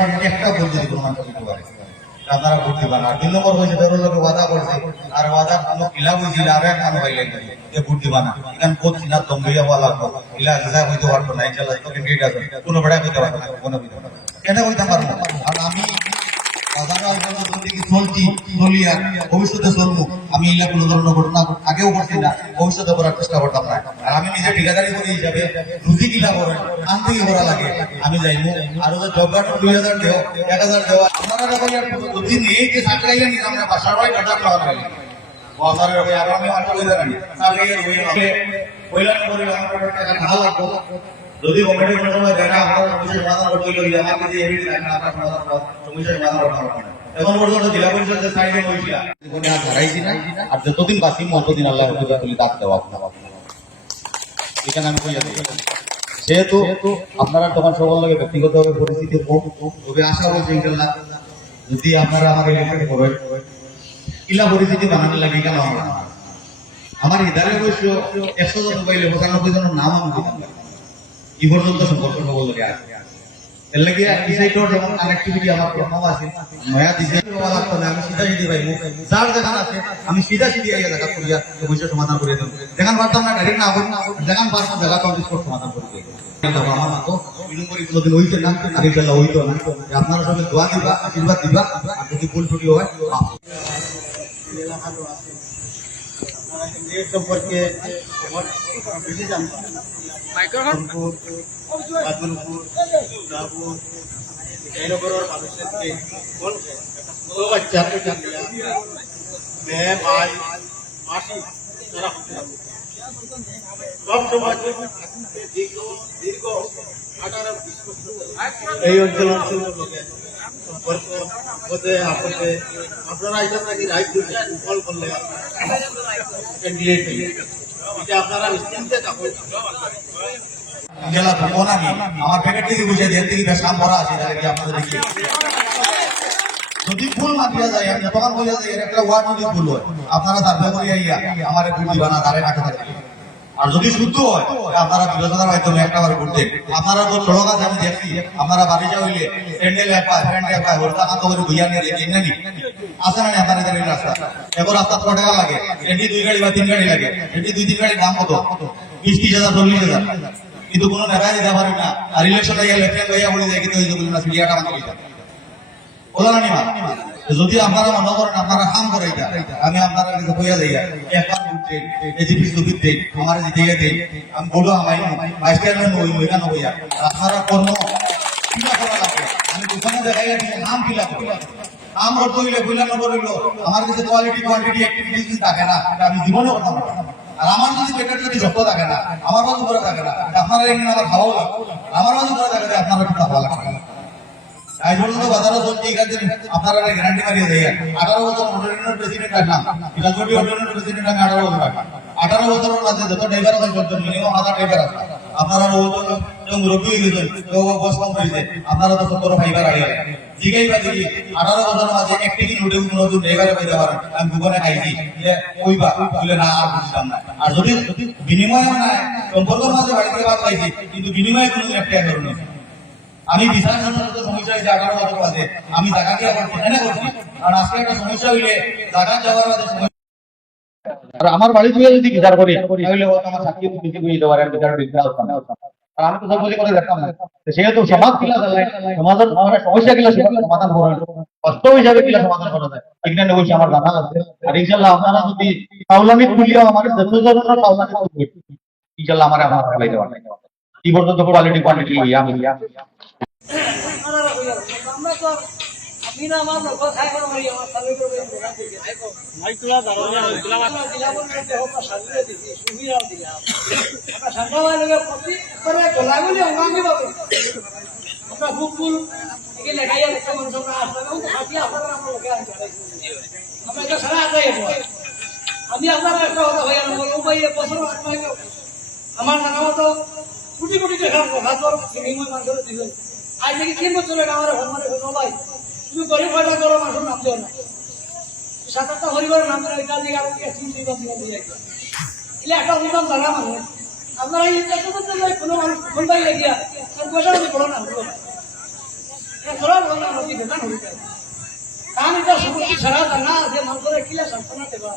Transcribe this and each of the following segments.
quantity একটা বলতে দিব মানুষ দিতে পারে আপনারা ভোট দিবেন আর 2 নম্বর হয়েছে ধরো লোকে ওয়াদা করছে আর ওয়াদা কোনো কিলা বুঝি না আর কাম হইলে যে ভোট দিবা না এখান কোন চিনা দম্বিয়া হওয়া লাগবে কিলা যা হইতে পারবো না ইনশাআল্লাহ তো ক্যান্ডিডেট আছে কোনো বড় হইতে পারবে না কোনো এটা হইতে পারবো আর আমি ভবিষ্যতে চলবো আমি এগুলা কোনো ধরনের ঘটনা আগেও করছি না ভবিষ্যতে করার চেষ্টা করতাম না আর আমি নিজে ঠিকাদারি করি হিসাবে রুজি কিলা করে আনতে করা লাগে আমি যাইবো আর ওদের জবগাট 2000 দেও 1000 দেওয়া আপনারা যদি এই যে সার্টিফিকেট নিয়ে আমরা বাসার ভাই কাটা খাওয়া লাগে বাজারে ভাই আর আমি আটা কইরা রাখি সার্টিফিকেট কইলা করে আমার টাকা না লাগবে যদি কমিটি কোনো সময় দেখা আপনারা সমস্যা সমাধান করতে গেলে আমার কাছে এভিডেন্স আছে আপনারা সমাধান সমস্যা সমাধান করতে পারবেন এখন পর্যন্ত জেলা পরিষদের সাইডে হইছিল কোনো আর ধরাইছি না আর যতদিন বাসি ততদিন আল্লাহ রহমতে তুলি দাঁত দেওয়া আপনারা এখানে আমি কইয়া দিই যেহেতু আপনারা তখন সবার লাগে ব্যক্তিগতভাবে পরিস্থিতি কম তবে আশা করছি ইনশাআল্লাহ যদি আপনারা আমার ইলেকশন করেন ইলা পরিস্থিতি বানানো লাগে কেন আমার ইদারে অবশ্য 100 জন পাইলে 95 জনের নাম আমি দিতাম এই পর্যন্ত সম্পর্ক সবল লাগে এর লাগে এই সাইডের যেমন কানেক্টিভিটি আমার প্রথম আছে নয়া দিছে বলা লাগতো না আমি সিধা সিধি ভাই যার যেখানে আছে আমি সিধা সিধি আইয়া জায়গা করিয়া সমস্যা সমাধান করে দেব যেখানে পারতাম না ডাইরেক্ট না বলি যেখানে পারতাম জায়গা কমপ্লিট করে সমাধান করে দেব আমার মতো বিলম্বরি কোনদিন হইছে না আগে চলা হইতো না আপনারা সবাই দোয়া দিবা আশীর্বাদ দিবা আর যদি ভুল ত্রুটি হয় এই সম্পর্কে বেশি জানবো মাইক্রোফোন বাদুরপুর দাবুর জয়নগরের মানুষকে কোন ও বাচ্চা মেয়ে ভাই মাসি তারা সব সমাজ দীর্ঘ 18-20 বছর এই অঞ্চলের লোকের সম্পর্ক হতে আপদে আপনারা এটা নাকি রাইট ফল করলে ক্যান্ডিডেট এটা আপনারা নিশ্চিন্তে থাকুন জেলা ভবন আমি আমার প্যাকেট থেকে বুঝে দেন থেকে বেশ কাম করা আছে তাহলে কি আপনাদের দেখি যদি ভুল না দিয়া যায় আমি তখন বলে যাই একটা ওয়ার্ড যদি ভুল হয় আপনারা সার্ভে করে আইয়া আমারে ভুল দিবা না তারে কাটে থাকে আর যদি শুদ্ধ হয় আপনারা বিরোধতার মাধ্যমে একটা বার করতে আপনারা তো সড়ক আছে আমি দেখছি আপনারা বাড়ি যাইলে স্যান্ডেল এপায় ফ্রেন্ড এপায় ওরটা কান্ত করে বুঝিয়া নিয়ে দেখি না নি আছে না আপনারা এদের রাস্তা এখন রাস্তা 100 টাকা লাগে এটি 2 গাড়ি বা 3 গাড়ি লাগে এটি 2-3 গাড়ির দাম কত 20-30,000 40,000 কিন্তু কোনো নেতাই দিতে পারে না আর ইলেকশন আইয়া লেফটেন্ট হইয়া বলে যায় কিন্তু এই না সিরিয়াটা মাত্র দিতে বলা না যদি আপনারা মনে করেন আপনারা কাম করাইতা আমি আপনারা কাছে কইয়া যাই একবার উঠতে এজিপি সুবিধ দেই আমার জিতে দেই আমি বলো আমাই ভাইস চেয়ারম্যান হই মইকা নইয়া আপনারা কর্ম কিলা করা লাগে আমি দোকানে দেখাইয়া দিই নাম কিলা কাম করতে হইলে কইলা না বলিলো আমার কাছে কোয়ালিটি কোয়ান্টিটি অ্যাক্টিভিটি যদি থাকে না আমি জীবনে কথা বলবো আর আমার যদি প্যাকেট যদি যত থাকে না আমার বাজু করে থাকে না আপনারা এখানে আমার খাওয়াও লাগবে আমার বাজু করে থাকে আপনারা একটু খাওয়া লাগবে আজ পর্যন্ত বাজারে চলছে এখানে আপনারা গ্যারান্টি মারিয়ে দেয় 18 বছর অর্ডিনারি প্রেসিডেন্ট আসলাম এটা যদি অর্ডিনারি প্রেসিডেন্ট আমি 18 বছর রাখা 18 বছরের মাঝে যত ড্রাইভার আছে চলছে মিনিমাম 1000 ড্রাইভার আছে আপনারা মুরব্বী হয়ে গেছেন কেউ বস কম হয়েছে আপনারা তো 17 ফাইবার আগে জিগাই বা দিকে 18 বছরের মাঝে একটি কি নোটে নতুন ড্রাইভারে পাইতে পারেন আমি দোকানে খাইছি কইবা বলে না আর বুঝতাম না আর যদি বিনিময় না সম্পর্কের মাঝে বাড়িতে বাদ পাইছি কিন্তু বিনিময়ে কোনো একটা কারণে আমি বিচার সমস্যা হয়েছে 18 বছর বাদে আমি জায়গা দিয়ে আবার কেন করছি কারণ আজকে একটা সমস্যা হইলে জায়গা যাওয়ার বাদে আর আমার বাড়ি থেকে যদি বিচার করি তাহলে হয়তো আমার সাক্ষী দিতে বুঝতে পারে বিচার বিচার হতো না আর আমি তো সব বলে করে দেখতাম না সেহেতু সমাজ কিলা চালায় সমাজের সমস্যা কিলা সমাধান করা বাস্তব হিসাবে কিলা সমাধান করা যায় এখানে বলছি আমার জানা আছে আর ইনশাআল্লাহ আপনারা যদি সাউলামি খুলিও আমার যতজনের সাউলামি ইনশাআল্লাহ আমার আমার ভালো যাবে কি পর্যন্ত কোয়ালিটি কোয়ান্টিটি হইয়া আমি আমরা তো আমি না আমার কথা খাই আমার সার্ভে করে মাইকুলা দাঁড়ানো মাইকুলা দিলাম না হোক সার্ভে দিছি সুবিধা দিলাম আমরা সাংবাদিক লোকে প্রতি করে গোলাগুলি অঙ্গাঙ্গি পাবে আমরা ফুল একে লেখাইয়া লেখা মানুষ আমরা আসলে তো হাতি আপনারা আমরা লোকে আমরা এটা সারা আদায় আমি আপনারা একটা কথা হয়ে গেল বলবো ভাই বছর আমার নানা মতো কোটি কোটি টাকা হাজার বিনিময় মানুষের দিল আজ থেকে 3 বছরের আমার মানে ভাই তুমি গরিব হয়ে গেল মানুষের নাম দেও না 7-8টা পরিবারের নাম দেওয়া কাজ দিয়ে আমাকে 3 দিয়ে এলে একটা অনুদান জানা মানে আপনারা এই কোনো মানুষ ফোন পাই লাগিয়া পয়সা যদি বলো না তোরা বলা নদী বেদান হয়ে যায় কারণ এটা সমস্ত ছাড়া জানা আছে মানুষের কিলা সান্ত্বনা দেবা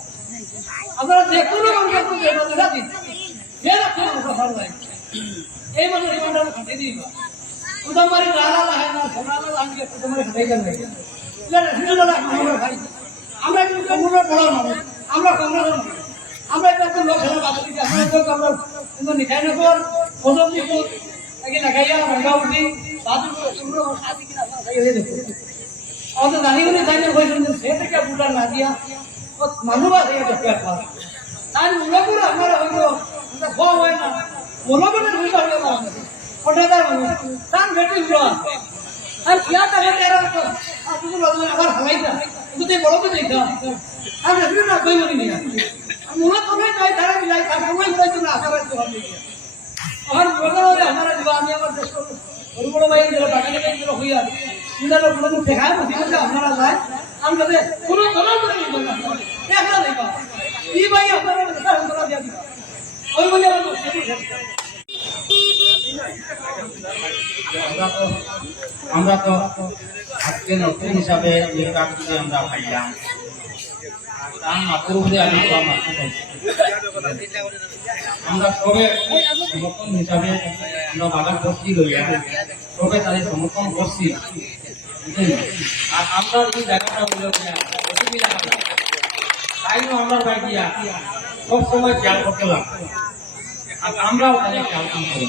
আপনারা যে কোনো মানুষকে দেবা দিন যে রাখতে মানুষ ভালো লাগে এই মানুষ জীবনটা খাটে দিবা কুদমারি লালা লাহে না সোনালা লাহে কুদমারি খাটাই গেল এটা হিন্দুরা আমরা ভাই আমরা কিন্তু কমুনার বড় মানুষ আমরা কংগ্রেসের মানুষ আমরা একটা লোক হেলা বাধা দিচ্ছি আমরা তো আমরা কিন্তু নিখাইনগর পদমপুর আগে লাগাইয়া রঙ্গাউটি বাদুর সুন্দর সাথী কিনা খাই হয়ে দেখো আমাদের জানিগুলি চাইলে হয়েছেন সে থেকে বুটার না দিয়া মানুষ আছে পেট পাওয়া তার মূলগুলো আপনারা হইলো খাওয়া হয় না মূলগুলো ঢুকতে হবে না ওটাদার মানুষ তার বেটি হলো আর কিয়া টাকা তেরা আপনি বলবেন আবার হালাইতা কিন্তু তুই বড় তো দেখা আর বেটি না কই মনি নিয়া মূল তুমি কই তারা মিলাই তার সময় হইতো না আসার তো হবে আর মূলগুলো আমরা দিবা আমি আমার দেশ বড় বড় ভাই যারা বাগানে গেছিল হইয়া ইনারা কোনো দেখা বুঝিনা আপনারা যায় আমরা কোনো দলাল করে নিব না দেখা দেবা এই ভাই আপনারা কথা দিয়া দিবা ওই বলে আমরা তো আজকে নতুন হিসাবে যে কাজগুলো আমরা পাইলাম তার মাতৃভূমি আমি তো আমরা সবে সমর্থন হিসাবে আমরা বাগান করছি লইয়া সবে তাদের সমর্থন করছি আর আমরা এই জায়গাটা বলে তাই আমরা বাইকিয়া সবসময় খেয়াল করতে লাগবে আর আমরাও তাদের খেয়াল করতে